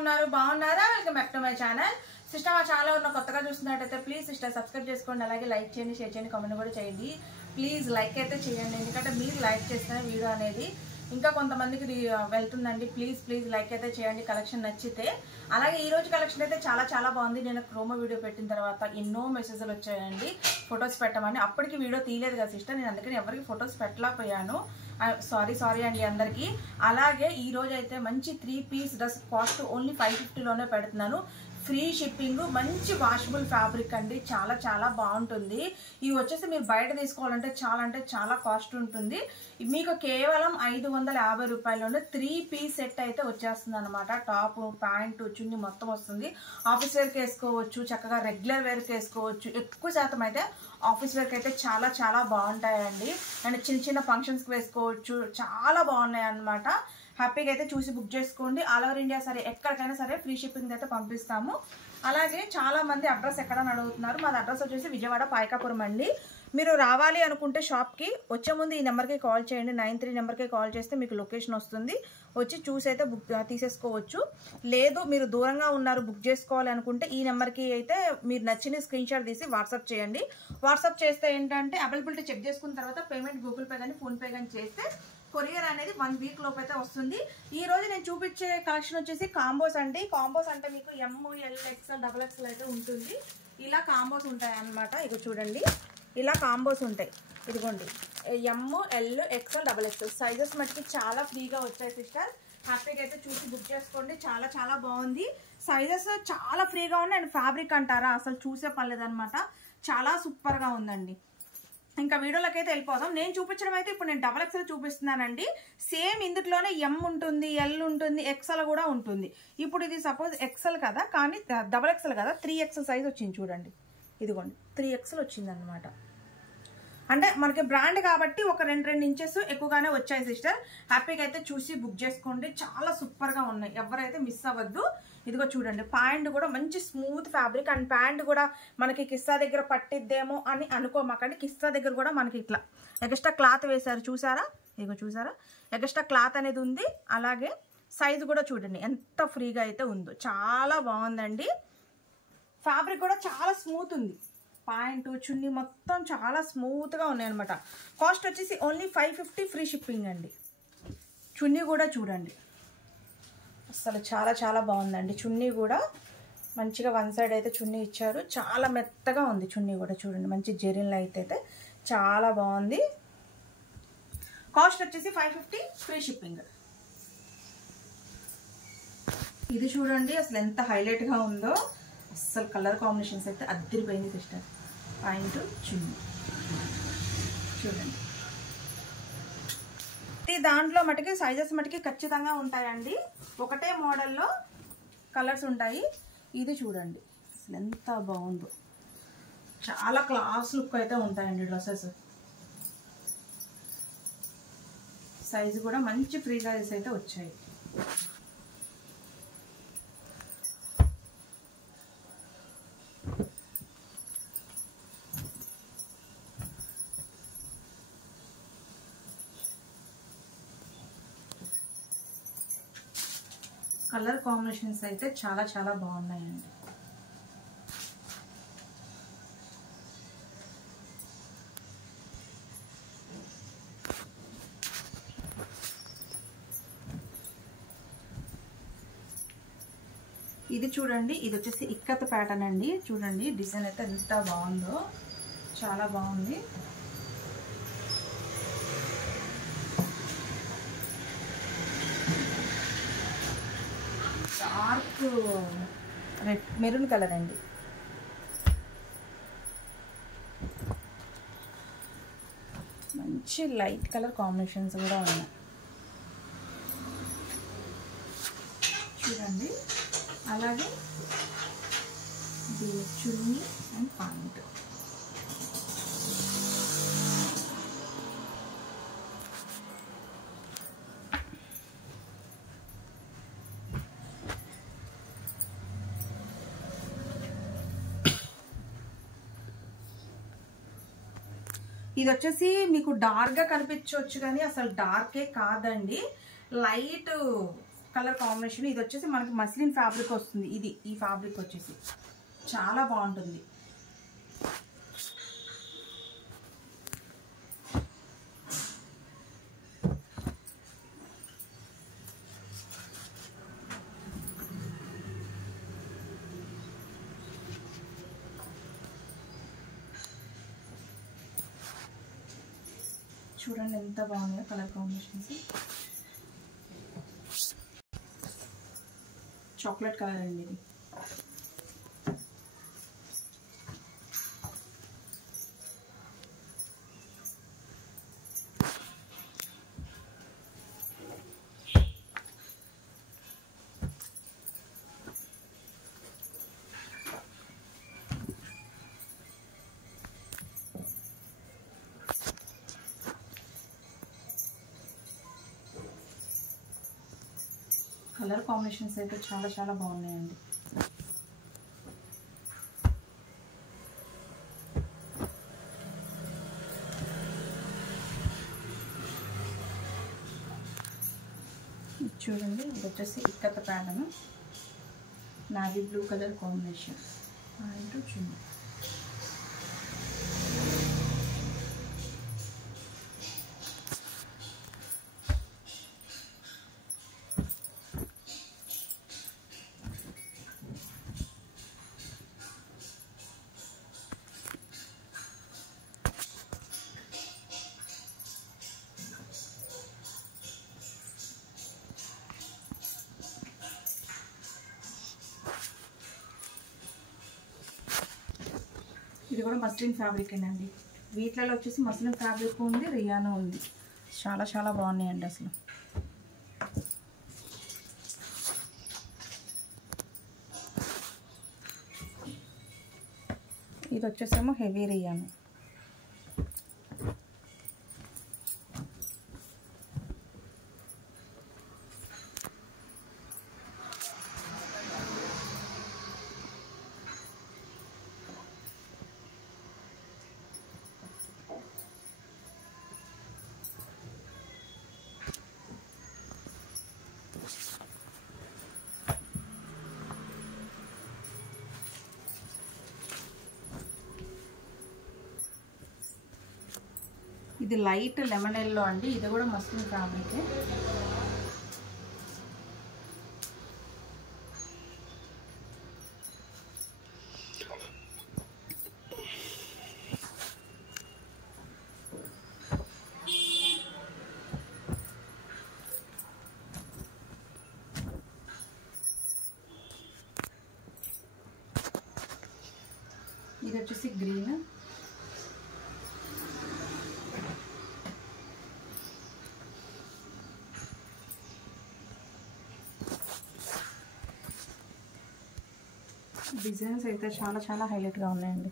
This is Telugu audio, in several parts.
ఉన్నారు బాగున్నారా welcome back to my channel sister మా ఛానల్ ఉన్న కొత్తగా చూస్తున్నట్టయితే ప్లీజ్ సిస్టర్ సబ్స్క్రైబ్ చేసుకోండి అలాగే లైక్ చేయండి షేర్ చేయండి కామెంట్ కూడా చేయండి ప్లీజ్ లైక్ అయితే చేయండి ఎందుకంటే మీరు లైక్ చేస్తేనే వీడియో అనేది ఇంకా కొంతమందికి వెళ్తుందండి ప్లీజ్ లైక్ అయితే చేయండి కలెక్షన్ నచ్చితే అలాగే ఈ రోజు కలెక్షన్ అయితే చాలా బాగుంది నేను ప్రోమో వీడియో పెట్టిన తర్వాత ఎన్నో మెసేజ్లు వచ్చాయండి ఫొటోస్ పెట్టమని అప్పటికి వీడియో తీయలేదు కదా సిస్టర్ నేను అందుకని ఎవరికి ఫొటోస్ పెట్టలేకపోయాను సారీ అండి అందరికీ అలాగే ఈ రోజు అయితే మంచి 3 పీస్ డ్రెస్ కాస్ట్ ఓన్లీ 550 లోనే పెడుతున్నాను ఫ్రీ షిప్పింగ్ మంచి వాషబుల్ ఫ్యాబ్రిక్ అండి చాలా బాగుంటుంది ఇవి వచ్చేసి మీరు బయట తీసుకోవాలంటే చాలా కాస్ట్ ఉంటుంది మీకు కేవలం 550 రూపాయల్లోనే 3 పీస్ సెట్ అయితే వచ్చేస్తుంది అనమాట టాప్ ప్యాంటు చున్నీ మొత్తం వస్తుంది ఆఫీస్ వేర్కి వేసుకోవచ్చు చక్కగా రెగ్యులర్ వేర్కి వేసుకోవచ్చు ఎక్కువ శాతం అయితే ఆఫీస్ వేర్కి అయితే చాలా బాగుంటాయండి అండ్ చిన్న ఫంక్షన్స్కి వేసుకోవచ్చు చాలా బాగున్నాయి అనమాట హ్యాపీగా అయితే చూసి బుక్ చేసుకోండి ఆల్ ఓవర్ ఇండియా సరే ఎక్కడికైనా సరే ఫ్రీ షిప్పింగ్ అయితే పంపిస్తాము అలాగే చాలా మంది అడ్రస్ ఎక్కడని అడుగుతున్నారు మాది అడ్రస్ వచ్చేసి విజయవాడ పాయకాపురం అండి మీరు రావాలి అనుకుంటే షాప్కి వచ్చే ముందు ఈ నెంబర్కి కాల్ చేయండి 93 నెంబర్కి కాల్ చేస్తే మీకు లొకేషన్ వస్తుంది వచ్చి చూసి అయితే బుక్ తీసేసుకోవచ్చు లేదు మీరు దూరంగా ఉన్నారు బుక్ చేసుకోవాలి అనుకుంటే ఈ నెంబర్కి అయితే మీరు నచ్చిన స్క్రీన్ షాట్ తీసి వాట్సాప్ చేయండి వాట్సాప్ చేస్తే ఏంటంటే అవైలబిలిటీ చెక్ చేసుకున్న తర్వాత పేమెంట్ గూగుల్ పే కానీ ఫోన్పే కానీ చేస్తే కొరియర్ అనేది 1 వీక్ లోపు అయితే వస్తుంది ఈ రోజు నేను చూపించే కలెక్షన్ వచ్చేసి కాంబోస్ అండి కాంబోస్ అంటే మీకు ML XL XXL అయితే ఉంటుంది ఇలా కాంబోస్ ఉంటాయి అన్నమాట ఇగో చూడండి ఇలా కాంబోస్ ఉంటాయి ఇదిగోండి ML XL XXL సైజెస్ మటుకి చాలా ఫ్రీగా వచ్చాయి సిస్టర్ హ్యాపీగా అయితే చూసి బుక్ చేసుకోండి చాలా బాగుంది సైజెస్ చాలా ఫ్రీగా ఉన్నాయి అండ్ ఫ్యాబ్రిక్ అంటారా అసలు చూసే పర్లేదన్నమాట చాలా సూపర్గా ఉందండి ఇంకా వీడియోలోకి అయితే వెళ్ళిపోదాం నేను చూపించడం అయితే ఇప్పుడు నేను XXL చూపిస్తున్నానండి సేమ్ ఇందులోనే M ఉంటుంది L ఉంటుంది XL కూడా ఉంటుంది ఇప్పుడు ఇది సపోజ్ XL కదా కానీ XXL కదా 3XL సైజ్ వచ్చింది చూడండి ఇదిగోండి 3XL వచ్చింది అనమాట అంటే మనకి బ్రాండ్ కాబట్టి ఒక 2 ఇంచెస్ ఎక్కువగానే వచ్చాయి సిస్టర్ హ్యాపీగా అయితే చూసి బుక్ చేసుకోండి చాలా సూపర్గా ఉన్నాయి ఎవరైతే మిస్ అవ్వద్దు ఇదిగో చూడండి ప్యాంట్ కూడా మంచి స్మూత్ ఫ్యాబ్రిక్ అండ్ ప్యాంట్ కూడా మనకి కిస్సా దగ్గర పట్టిద్దేమో అని అనుకోమాకండి కిస్సా దగ్గర కూడా మనకి ఇట్లా ఎక్స్ట్రా క్లాత్ వేశారు చూసారా ఇదిగో చూసారా ఎక్స్ట్రా క్లాత్ అనేది ఉంది అలాగే సైజు కూడా చూడండి ఎంత ఫ్రీగా అయితే ఉందో చాలా బాగుందండి ఫ్యాబ్రిక్ కూడా చాలా స్మూత్ ఉంది ప్యాంటు చున్నీ మొత్తం చాలా స్మూత్గా ఉన్నాయన్నమాట కాస్ట్ వచ్చేసి ఓన్లీ 550 ఫ్రీ షిప్పింగ్ అండి చున్నీ కూడా చూడండి అసలు చాలా బాగుందండి చున్నీ కూడా మంచిగా వన్ సైడ్ అయితే చున్నీ ఇచ్చారు చాలా మెత్తగా ఉంది చున్నీ కూడా చూడండి మంచి జెరిన్ లైట్ అయితే చాలా బాగుంది కాస్ట్ వచ్చేసి 550 ఫ్రీ షిప్పింగ్ ఇది చూడండి అసలు ఎంత హైలైట్గా ఉందో అసలు కలర్ కాంబినేషన్స్ అయితే అద్దరిపోయింది సిస్టర్ ప్యాంట్ చున్నీ చూడండి దాంట్లో మటుకి సైజెస్ మటుకి ఖచ్చితంగా ఉంటాయండి ఒకటే మోడల్లో కలర్స్ ఉంటాయి ఇది చూడండి అసలు ఎంత బాగుందో చాలా క్లాస్ లుక్ అయితే ఉంటాయండి డ్రెస్సెస్ సైజు కూడా మంచి ఫ్రీ సైజెస్ అయితే వచ్చాయి కలర్ కాంబినేషన్స్ అయితే చాలా బాగున్నాయండి ఇది చూడండి ఇది వచ్చేసి ఇక్కత్ ప్యాటర్న్ అండి చూడండి డిజైన్ అయితే ఎంత బాగుందో చాలా బాగుంది డార్క్ రెడ్ మెరూన్ కలర్ అండి మంచి లైట్ కలర్ కాంబినేషన్స్ కూడా ఉన్నాయి చూడండి అలాగే దీని చున్నీ అండ్ ప్యాంట్ ఇది వచ్చేసి మీకు డార్క్ గా కనిపించవచ్చు కానీ అసలు డార్కే కాదండి లైట్ కలర్ కాంబినేషన్. ఇది వచ్చేసి మనకి మస్లిన్ ఫ్యాబ్రిక్ వస్తుంది. ఈ ఫ్యాబ్రిక్ వచ్చేసి చాలా బాగుంటుంది. చూడండి ఎంత బాగుందో కలర్ కాంబినేషన్స్. చాక్లెట్ కలర్ అండి ఇది. కలర్ కాంబినేషన్స్ అయితే చాలా చాలా బాగున్నాయండి. చూడండి ఇది వచ్చేసి ikat pattern, navy blue colour combination. చూడండి ఇది కూడా మస్లిన్ ఫ్యాబ్రిక్ అండి. వీటిలలో వచ్చేసి మస్లిన్ ఫ్యాబ్రిక్ ఉంది, రియానా ఉంది. చాలా చాలా బాగున్నాయండి అసలు. ఇది వచ్చేసేమో హెవీ రియానా. ఇది లైట్ లెమన్ ఎల్లో అండి. ఇది కూడా మస్లిన్ ఫ్యాబ్రిక్. ఇది వచ్చేసి గ్రీన్. డిజైన్స్ అయితే చాలా చాలా హైలైట్గా ఉన్నాయండి.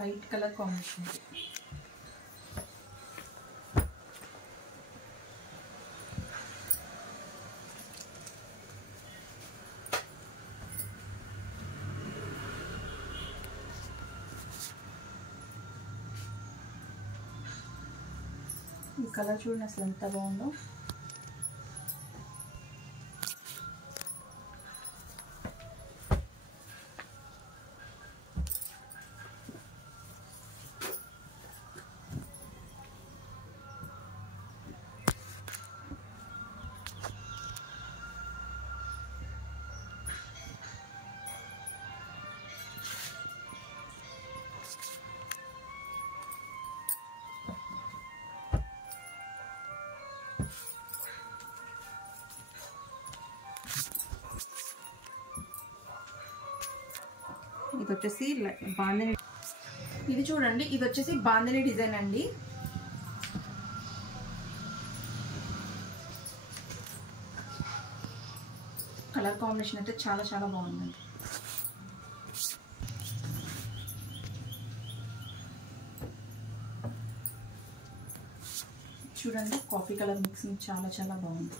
Light colour combination. ఈ కలర్ చూడండి అసలు ఎంత బాగుందో. ఇది వచ్చేసి బాందిని. ఇది చూడండి, ఇది వచ్చేసి బాందిని డిజైన్ అండి. కలర్ కాంబినేషన్ అయితే చాలా చాలా బాగుందండి. చూడండి కాఫీ కలర్ మిక్సింగ్ చాలా చాలా బాగుంది.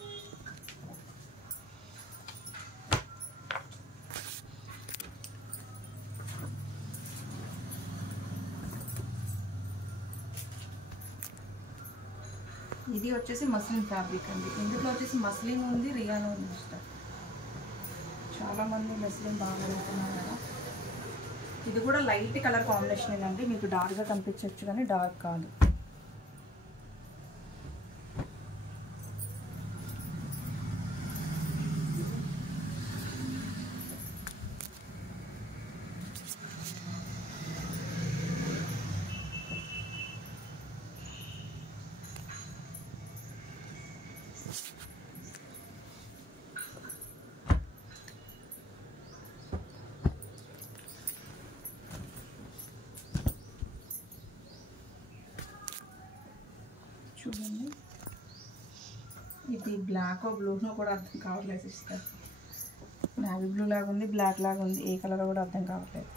ఇది వచ్చేసి మస్లిన్ ఫ్యాబ్రిక్ అండి. ఇందులో వచ్చేసి మస్లిన్ ఉంది, రియాన్ ఉంది. చాలామంది మస్లిన్ బాగా అడుగుతున్నారు కదా. ఇది కూడా లైట్ కలర్ కాంబినేషన్ అండి, మీకు డార్క్గా కనిపించవచ్చు కానీ డార్క్ కాదు. చూడండి ఇది బ్లాక్ బ్లూనో కూడా అర్థం కావట్లేదు సిస్టర్. నావీ బ్లూ లాగా ఉంది, బ్లాక్ లాగా ఉంది, ఏ కలర్ కూడా అర్థం కావట్లేదు.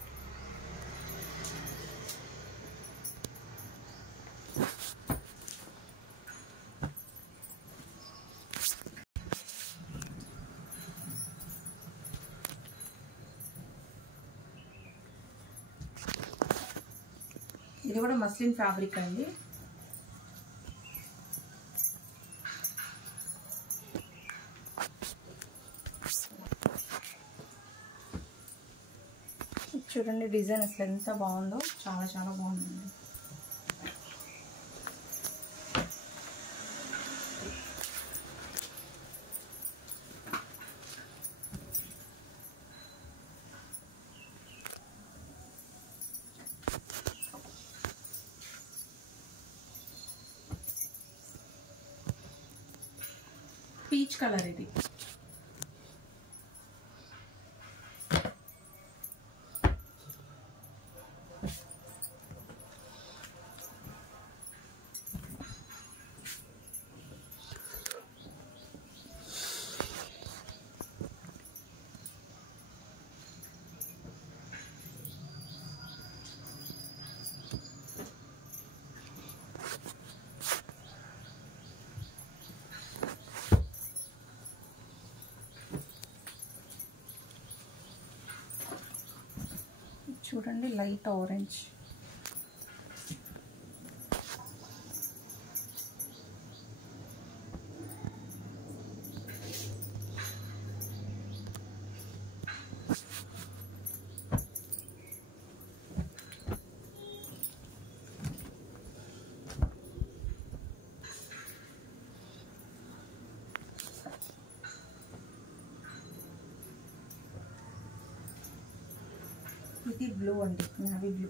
ఇది కూడా మస్లిన్ ఫ్యాబ్రిక్ అండి. చూడండి డిజైన్ అసలు ఎంత బాగుందో, చాలా చాలా బాగుందండి. పీచ్ కలర్ ఇది. చూడండి లైట్ ఆరెంజ్. ఇది బ్లూ అండి, నావీ బ్లూ.